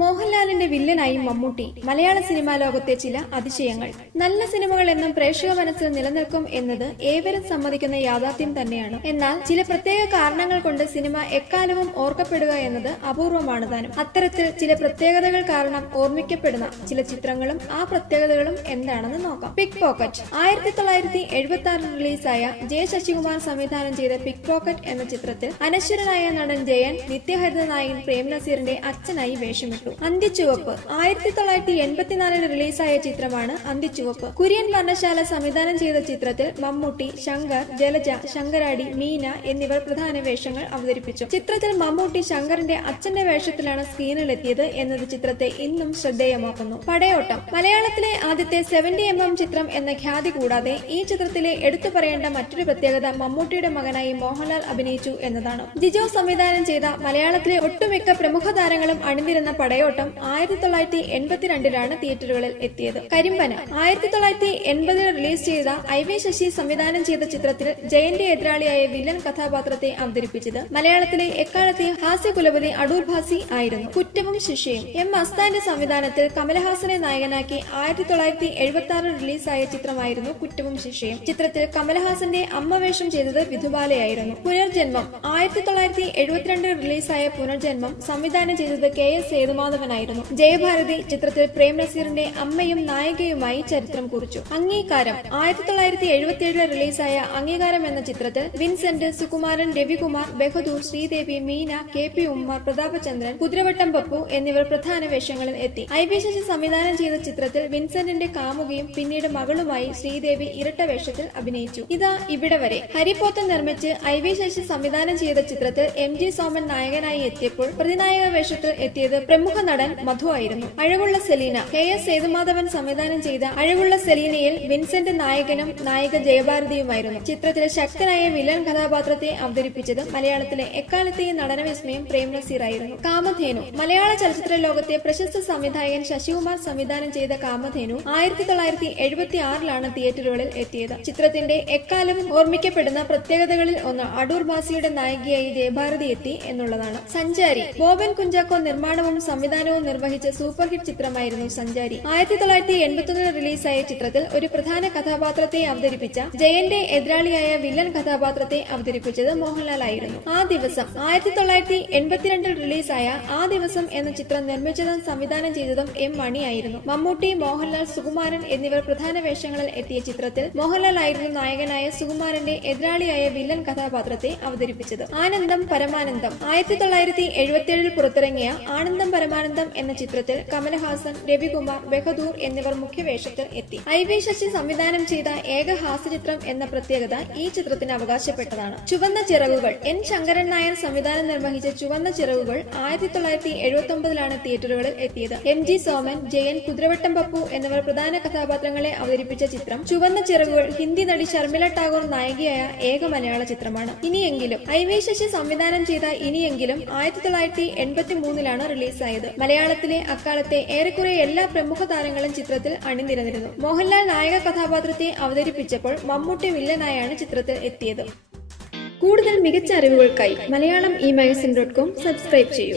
മോഹൻലാലിന്റെ വില്ലനായി മമ്മൂട്ടി. മലയാള സിനിമാ ലോകത്തെ ചില അതിശയങ്ങൾ. നല്ല സിനിമകൾ എന്നും പ്രേക്ഷക മനസ്സിൽ നിലനിൽക്കും എന്നത് ഏവരും സമ്മതിക്കുന്ന യാഥാർത്ഥ്യം തന്നെയാണ്. എന്നാൽ ചില പ്രത്യേക കാരണങ്ങൾ കൊണ്ട് സിനിമ എക്കാലവും ഓർക്കപ്പെടുക എന്നത് അപൂർവമാണ് താനും. അത്തരത്തിൽ ചില പ്രത്യേകതകൾ കാരണം ഓർമ്മിക്കപ്പെടുന്ന ചില ചിത്രങ്ങളും ആ പ്രത്യേകതകളും എന്താണെന്ന് നോക്കാം. പിക് പോക്കറ്റ് ആയിരത്തി തൊള്ളായിരത്തി എഴുപത്തി ആറിൽ റിലീസായ ജെ ശശികുമാർ സംവിധാനം ചെയ്ത പിക് പോക്കറ്റ് എന്ന ചിത്രത്തിൽ അനശ്വരനായ നടൻ ജയൻ നിത്യഹരിത നായകൻ പ്രേംനസീറിന്റെ അച്ഛനായി വേഷമിട്ടു. അന്ത്യച്ചുവപ്പ് ആയിരത്തി തൊള്ളായിരത്തി എൺപത്തിനാലിൽ റിലീസായ ചിത്രമാണ് അന്ത്യച്ചുവപ്പ് കുര്യൻ വർണശാല സംവിധാനം ചെയ്ത ചിത്രത്തിൽ മമ്മൂട്ടി ശങ്കർ ജലജ ശങ്കരാടി മീന എന്നിവർ പ്രധാന വേഷങ്ങൾ അവതരിപ്പിച്ചു. ചിത്രത്തിൽ മമ്മൂട്ടി ശങ്കറിന്റെ അച്ഛന്റെ വേഷത്തിലാണ് സ്ക്രീനിലെത്തിയത് എന്നത് ചിത്രത്തെ ഇന്നും ശ്രദ്ധേയമാക്കുന്നു. പടയോട്ടം. മലയാളത്തിലെ ആദ്യത്തെ സെവന്റി എം എം ചിത്രം എന്ന ഖ്യാതി കൂടാതെ ഈ ചിത്രത്തിലെ എടുത്തു പറയേണ്ട മറ്റൊരു പ്രത്യേകത മമ്മൂട്ടിയുടെ മകനായി മോഹൻലാൽ അഭിനയിച്ചു എന്നതാണ്. ജിജോ സംവിധാനം ചെയ്ത മലയാളത്തിലെ ഒട്ടുമിക്ക പ്രമുഖ താരങ്ങളും അണിനിരുന്ന പടയോട്ടം ആയിരത്തി തൊള്ളായിരത്തി എൺപത്തിരണ്ടിലാണ് തിയേറ്ററുകളിൽ എത്തിയത്. കരിമ്പന ആയിരത്തി തൊള്ളായിരത്തി എൺപതിൽ റിലീസ് ചെയ്ത ഐ വി ശശി സംവിധാനം ചെയ്ത ചിത്രത്തിൽ ജയന്റെ എതിരാളിയായ വില്ലൻ കഥാപാത്രത്തെ അവതരിപ്പിച്ചത് മലയാളത്തിലെ എക്കാലത്തെ ഹാസ്യകുലപതി അടൂർ ഭാസി ആയിരുന്നു. കുറ്റവും ശിക്ഷയും. എം അസ്താന്റെ സംവിധാനത്തിൽ കമലഹാസനെ നായകനാക്കി ആയിരത്തി തൊള്ളായിരത്തി എഴുപത്തി ആറിൽ റിലീസായ ചിത്രമായിരുന്നു കുറ്റവും ശിക്ഷയും. ചിത്രത്തിൽ കമലഹാസന്റെ അമ്മ വേഷം ചെയ്തത് വിധുബാലയായിരുന്നു. പുനർജന്മം ആയിരത്തി തൊള്ളായിരത്തി എഴുപത്തിരണ്ടിൽ റിലീസായ പുനർജന്മം സംവിധാനം ചെയ്തത് കെ എസ് സേതുമാധവനായിരുന്നു ജയഭാരതി ചിത്രത്തിൽ പ്രേം നസീറിന്റെ അമ്മയും നായികയുമായി ചരിത്രം കുറിച്ചു. അംഗീകാരം. ആയിരത്തി തൊള്ളായിരത്തി എഴുപത്തിയേഴിൽ റിലീസായ അംഗീകാരം എന്ന ചിത്രത്തിൽ Vincent Sukumaran Ravikumar Bahadoor Sridevi Meena K P Ummer Prathapachandran Kuthiravattam Pappu എന്നിവർ പ്രധാന വേഷങ്ങളിൽ എത്തി. ഐ വി ശശി സംവിധാനം ചെയ്ത ചിത്രത്തിൽ വിൻസെന്റിന്റെ കാമുകയും പിന്നീട് മകളുമായി ശ്രീദേവി ഇരട്ട വേഷത്തിൽ അഭിനയിച്ചു. ഇതാ ഇവിടെ വരെ. ഹരിപ്പോത്തൻ നിർമ്മിച്ച് ഐ വി ശശി സംവിധാനം ചെയ്ത ചിത്രത്തിൽ എം ജി സോമൻ നായകനായി എത്തിയപ്പോൾ പ്രതിനായക വേഷത്തിൽ എത്തിയത് പ്രമുഖ നടൻ മധു ആയിരുന്നു. അഴകുള്ള സെലീന കെ എസ് സേതുമാധവൻ സംവിധാനം ചെയ്ത അഴകുള്ള സെലീനയിൽ വിൻസെന്റ് നായകനും നായിക ജയഭാരതിയുമായിരുന്നു. ചിത്രത്തിലെ ശക്തനായ വില്ലൻ കഥാപാത്രത്തെ അവതരിപ്പിച്ചത് മലയാളത്തിലെ എക്കാലത്തെയും നടന വിസ്മയം പ്രേം നസീറായിരുന്നു കാമധേനു മലയാള ചലച്ചിത്ര ലോകത്തെ പ്രശസ്ത സംവിധായകൻ ശശികുമാർ സംവിധാനം ചെയ്ത കാമധേനു ആയിരത്തി തൊള്ളായിരത്തി എഴുപത്തി ആറിലാണ് തിയേറ്ററുകളിൽ എത്തിയത്. ചിത്രത്തിന്റെ എക്കാലവും ഓർമ്മിക്കപ്പെടുന്ന പ്രത്യേകതകളിൽ ഒന്ന് അടൂർ ഭാസിയുടെ നായികയായി ജയഭാരതി എത്തി എന്നുള്ളതാണ്. സഞ്ചാരി ബോബൻ കുഞ്ചാക്കോ നിർമ്മാണവും സംവിധാനവും നിർവഹിച്ച സൂപ്പർ ഹിറ്റ് ചിത്രമായിരുന്നു സഞ്ചാരി. ആയിരത്തി തൊള്ളായിരത്തി എൺപത്തൊന്നിൽ റിലീസായ ചിത്രത്തിൽ ഒരു പ്രധാന കഥാപാത്രത്തെ അവതരിപ്പിച്ച ജയന്റെ എതിരാളിയായ വില്ലൻ കഥാപാത്രത്തെ അവതരിപ്പിച്ചത് മോഹൻലാൽ ആയിരുന്നു. ആ ദിവസം ആയിരത്തി തൊള്ളായിരത്തി എൺപത്തിരണ്ടിൽ റിലീസായ ആ ദിവസം എന്ന ചിത്രം നിർമ്മിച്ചതും സംവിധാനം ചെയ്തതും എം മണിയായിരുന്നു മമ്മൂട്ടി മോഹൻലാൽ സുകുമാരൻ എന്നിവർ പ്രധാന വേഷങ്ങളിൽ എത്തിയ ചിത്രത്തിൽ മോഹൻലാൽ ആയിരുന്നു നായകനായ സുകുമാരന്റെ എതിരാളിയായ വില്ലൻ കഥാപാത്രത്തെ അവതരിപ്പിച്ചത്. ആനന്ദം പരമാനന്ദം. ആയിരത്തി തൊള്ളായിരത്തി എഴുപത്തിയേഴിൽ പുറത്തിറങ്ങിയ ആനന്ദം പരമാനന്ദം എന്ന ചിത്രത്തിൽ കമലഹാസൻ രവികുമാർ ബഹദൂർ എന്നിവർ മുഖ്യവേഷത്തിൽ എത്തി. ഐ വി ശശി സംവിധാനം ചെയ്ത ഏക ഹാസ്യചിത്രം എന്ന പ്രത്യേകത ഈ ചിത്രത്തിന് അവകാശപ്പെട്ടതാണ്. ചുവന്ന ചിറകുകൾ. എൻ ശങ്കരൻ നായർ സംവിധാനം നിർവഹിച്ച ചുവന്ന ചിറകുകൾ ആയിരത്തി തൊള്ളായിരത്തി എഴുപത്തി ഒമ്പതിലാണ് തിയേറ്ററുകളിൽ എത്തിയത്. എം ജി സോമൻ ജയൻ കുതിരവട്ടം പപ്പു എന്നിവർ പ്രധാന കഥാപാത്രങ്ങളെ അവതരിപ്പിച്ച ചിത്രം. ചുവന്ന ചിറകുകൾ ഹിന്ദി നടി ശർമിള ടാഗോർ നായികയായ ഏക മലയാള ചിത്രമാണ്. ഇനിയെങ്കിലും ഐ വി ശശി സംവിധാനം ചെയ്ത ഇനിയെങ്കിലും ആയിരത്തി തൊള്ളായിരത്തി എൺപത്തി മൂന്നിലാണ് റിലീസായത്. മലയാളത്തിലെ അക്കാലത്തെ ഏറെക്കുറെ എല്ലാ പ്രമുഖ താരങ്ങളും ചിത്രത്തിൽ അണിനിരന്നിരുന്നു. മോഹൻലാൽ നായക കഥാപാത്രത്തെ അവതരിപ്പിച്ചപ്പോൾ മമ്മൂട്ടി വില്ലനായാണ് ചിത്രത്തിൽ എത്തിയത്. കൂടുതൽ മികച്ച അറിവുകൾക്കായി Malayalam E magazine dot com subscribe ചെയ്യൂ.